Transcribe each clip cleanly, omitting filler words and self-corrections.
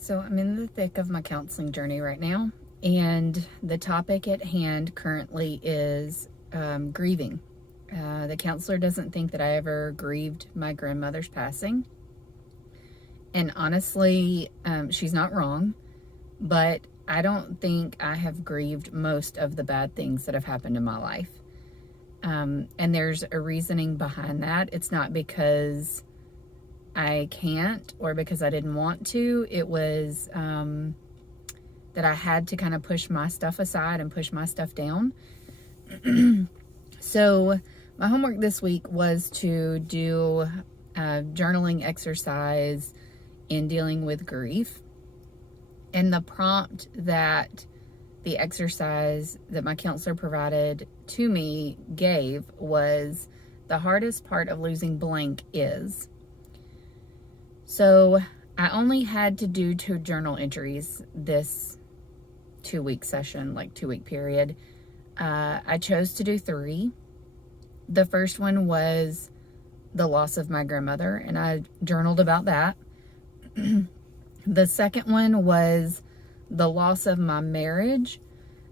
So I'm in the thick of my counseling journey right now, and the topic at hand currently is grieving. The counselor doesn't think that I ever grieved my grandmother's passing, and honestly, she's not wrong, but I don't think I have grieved most of the bad things that have happened in my life. And there's a reasoning behind that. It's not because I can't or because I didn't want to. It was that I had to kind of push my stuff aside and push my stuff down. So my homework this week was to do a journaling exercise in dealing with grief. And the prompt that the exercise that my counselor provided to me gave was, the hardest part of losing blank is. So I only had to do 2 journal entries this 2-week session, like 2-week period. I chose to do 3. The first one was the loss of my grandmother, and I journaled about that. The second one was the loss of my marriage.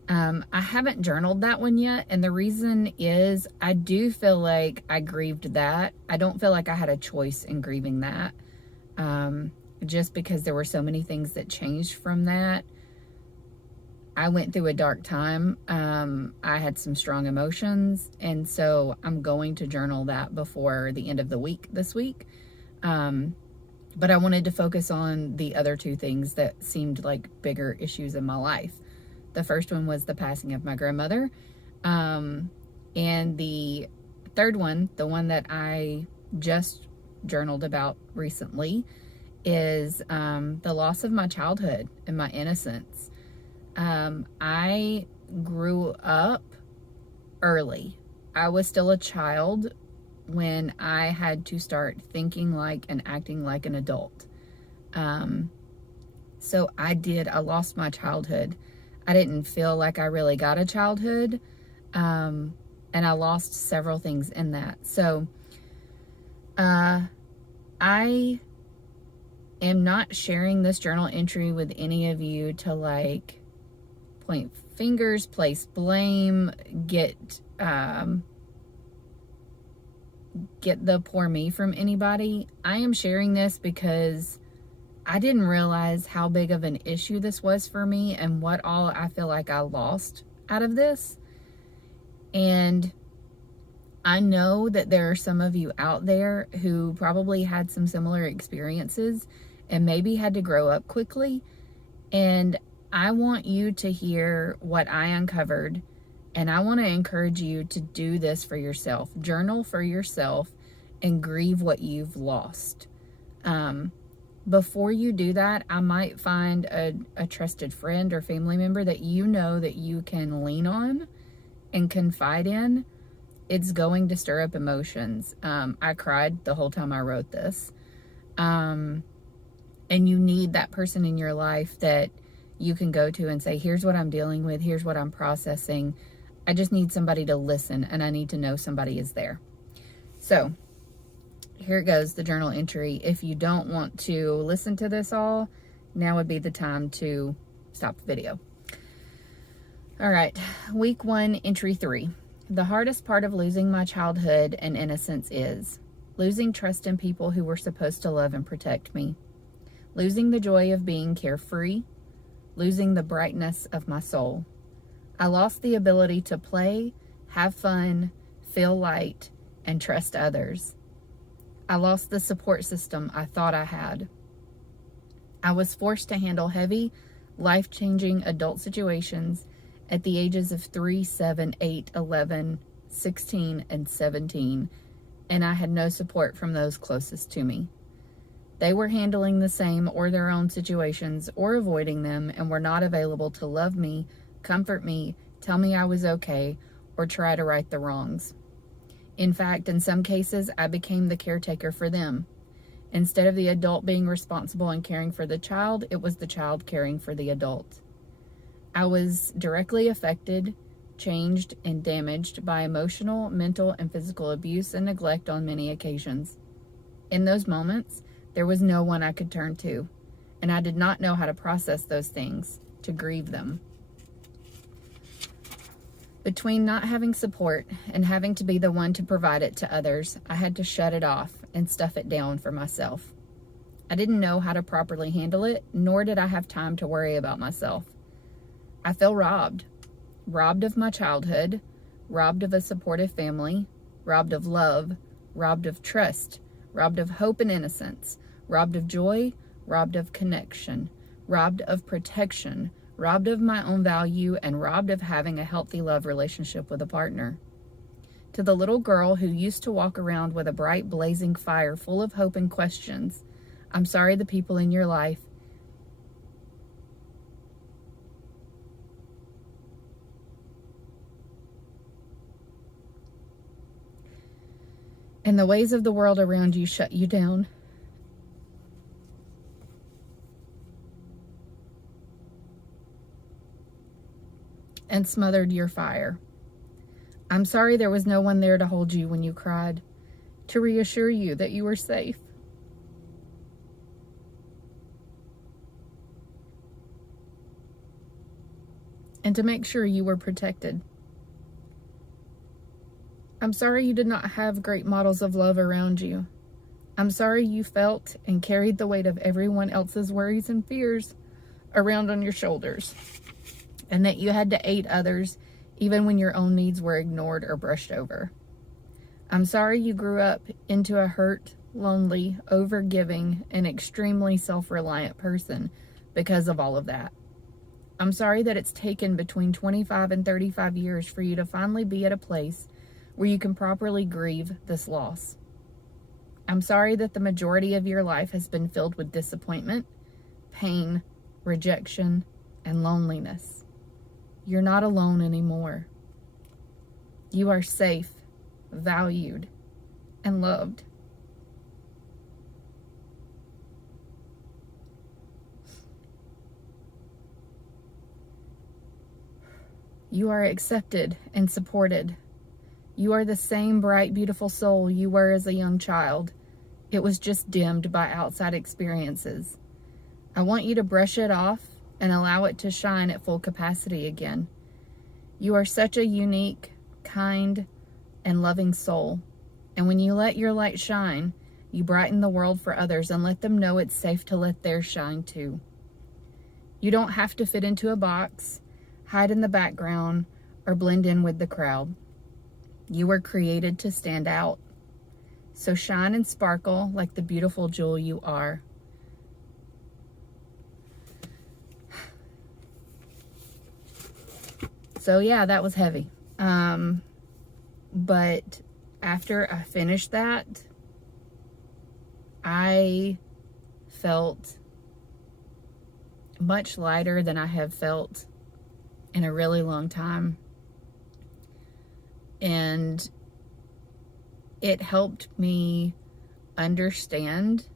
I haven't journaled that one yet, and the reason is I do feel like I grieved that. I don't feel like I had a choice in grieving that, just because there were so many things that changed from that. I went through a dark time. I had some strong emotions, and so I'm going to journal that before the end of the week this week. But I wanted to focus on the other 2 things that seemed like bigger issues in my life. The first one was the passing of my grandmother. And the third one, the one that I just journaled about recently, is the loss of my childhood and my innocence. I grew up early. I was still a child when I had to start thinking like and acting like an adult. So I lost my childhood. I didn't feel like I really got a childhood. And I lost several things in that. So, I am not sharing this journal entry with any of you to like point fingers, place blame, get the poor me from anybody. I am sharing this because I didn't realize how big of an issue this was for me and what all I feel like I lost out of this. And I know that there are some of you out there who probably had some similar experiences and maybe had to grow up quickly. And I want you to hear what I uncovered, and I want to encourage you to do this for yourself. Journal for yourself and grieve what you've lost. Before you do that, I might find a trusted friend or family member that you know that you can lean on and confide in. It's going to stir up emotions. I cried the whole time I wrote this. And you need that person in your life that you can go to and say, here's what I'm dealing with. Here's what I'm processing. I just need somebody to listen, and I need to know somebody is there. So here it goes, the journal entry. If you don't want to listen to this all, now would be the time to stop the video. All right, week 1, entry 3. The hardest part of losing my childhood and innocence is losing trust in people who were supposed to love and protect me, losing the joy of being carefree, losing the brightness of my soul. I lost the ability to play, have fun, feel light, and trust others. I lost the support system I thought I had. I was forced to handle heavy, life-changing adult situations at the ages of 3, 7, 8, 11, 16, and 17, and I had no support from those closest to me. They were handling the same or their own situations or avoiding them and were not available to love me, comfort me, tell me I was okay, or try to right the wrongs. In fact, in some cases, I became the caretaker for them. Instead of the adult being responsible and caring for the child, it was the child caring for the adult. I was directly affected, changed, and damaged by emotional, mental, and physical abuse and neglect on many occasions. In those moments, there was no one I could turn to, and I did not know how to process those things, to grieve them. Between not having support and having to be the one to provide it to others, I had to shut it off and stuff it down for myself. I didn't know how to properly handle it, nor did I have time to worry about myself. I felt robbed of my childhood, robbed of a supportive family, robbed of love, robbed of trust, robbed of hope and innocence, robbed of joy, robbed of connection, robbed of protection, robbed of my own value, and robbed of having a healthy love relationship with a partner. To the little girl who used to walk around with a bright blazing fire full of hope and questions, I'm sorry the people in your life and the ways of the world around you shut you down. And smothered your fire. I'm sorry there was no one there to hold you when you cried, to reassure you that you were safe. And to make sure you were protected. I'm sorry you did not have great models of love around you. I'm sorry you felt and carried the weight of everyone else's worries and fears around on your shoulders, and that you had to aid others even when your own needs were ignored or brushed over. I'm sorry you grew up into a hurt, lonely, overgiving, and extremely self-reliant person because of all of that. I'm sorry that it's taken between 25 and 35 years for you to finally be at a place where you can properly grieve this loss. I'm sorry that the majority of your life has been filled with disappointment, pain, rejection, and loneliness. You're not alone anymore. You are safe, valued, and loved. You are accepted and supported. You are the same bright, beautiful soul you were as a young child. It was just dimmed by outside experiences. I want you to brush it off and allow it to shine at full capacity again. You are such a unique, kind, and loving soul. And when you let your light shine, you brighten the world for others and let them know it's safe to let theirs shine too. You don't have to fit into a box, hide in the background, or blend in with the crowd. You were created to stand out. So shine and sparkle like the beautiful jewel you are. So yeah, that was heavy. But after I finished that, I felt much lighter than I have felt in a really long time. And it helped me understand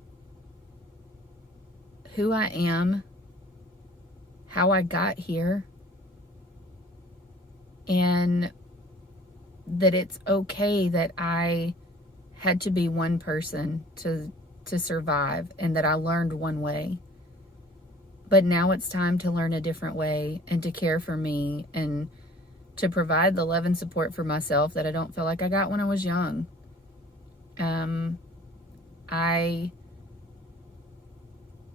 who I am, how I got here, and that it's okay that I had to be one person to survive, and that I learned one way. But now it's time to learn a different way and to care for me and to provide the love and support for myself that I don't feel like I got when I was young.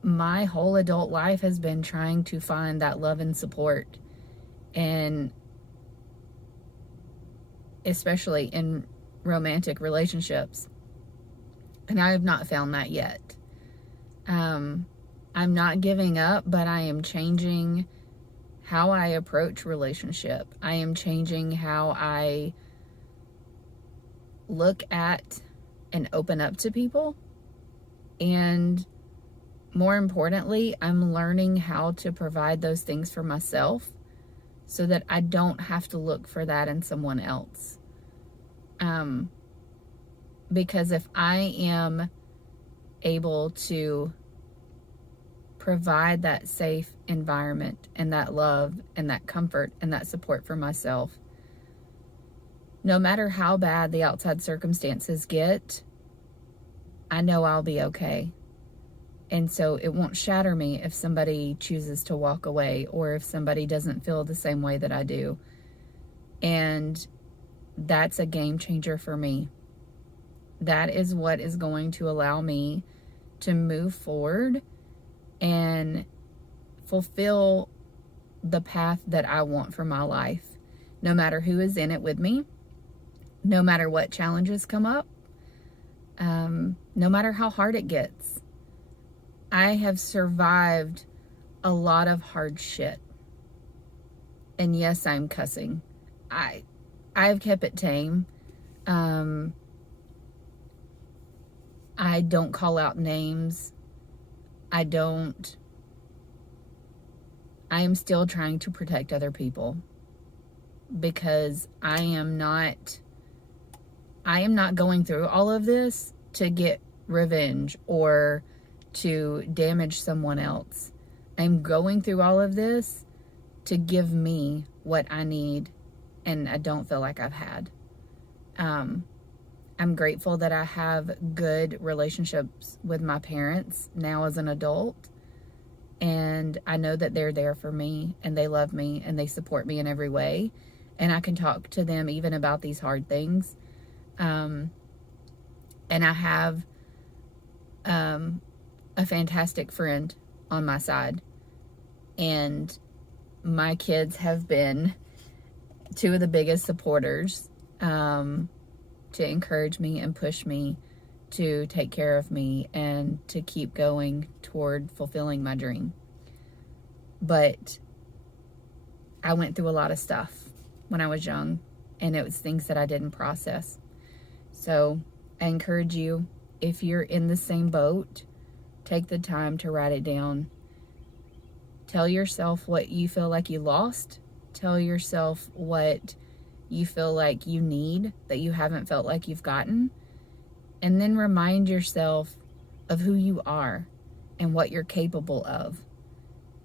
My whole adult life has been trying to find that love and support, and especially in romantic relationships. And I have not found that yet. I'm not giving up, but I am changing how I approach relationship. I am changing how I look at and open up to people. And more importantly, I'm learning how to provide those things for myself so that I don't have to look for that in someone else. Because if I am able to provide that safe environment and that love and that comfort and that support for myself, no matter how bad the outside circumstances get, I know I'll be okay. And so it won't shatter me if somebody chooses to walk away or if somebody doesn't feel the same way that I do. And that's a game changer for me. That is what is going to allow me to move forward and fulfill the path that I want for my life, no matter who is in it with me, no matter what challenges come up, no matter how hard it gets. I have survived a lot of hard shit. And yes, I'm cussing. I've kept it tame. I don't call out names. I am still trying to protect other people because I am not going through all of this to get revenge or to damage someone else. I'm going through all of this to give me what I need, and I don't feel like I've had. I'm grateful that I have good relationships with my parents now as an adult, and I know that they're there for me, and they love me, and they support me in every way, and I can talk to them even about these hard things. And I have a fantastic friend on my side, and my kids have been two of the biggest supporters to encourage me and push me to take care of me and to keep going toward fulfilling my dream. But I went through a lot of stuff when I was young, and it was things that I didn't process. So I encourage you, if you're in the same boat, take the time to write it down. Tell yourself what you feel like you lost. Tell yourself what you feel like you need that you haven't felt like you've gotten. And then remind yourself of who you are and what you're capable of.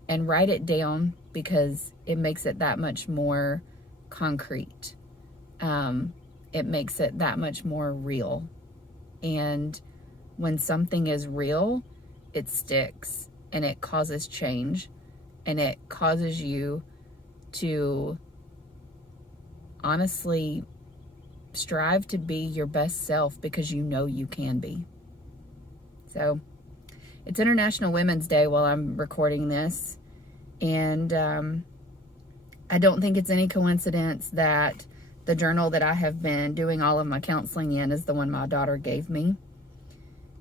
And write it down because it makes it that much more concrete. It makes it that much more real. And when something is real, it sticks and it causes change, and it causes you to honestly strive to be your best self because you know you can be. So it's International Women's Day while I'm recording this, and I don't think it's any coincidence that the journal that I have been doing all of my counseling in is the one my daughter gave me.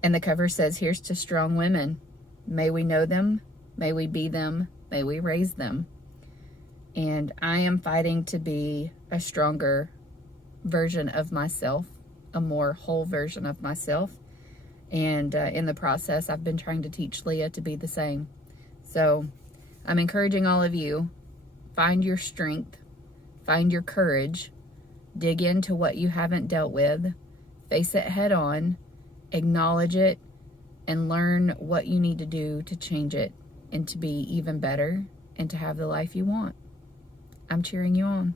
And the cover says, "Here's to strong women. May we know them, may we be them, may we raise them." And I am fighting to be a stronger version of myself, a more whole version of myself. And in the process, I've been trying to teach Leah to be the same. So I'm encouraging all of you, find your strength, find your courage, dig into what you haven't dealt with, face it head on, acknowledge it, and learn what you need to do to change it and to be even better and to have the life you want. I'm cheering you on.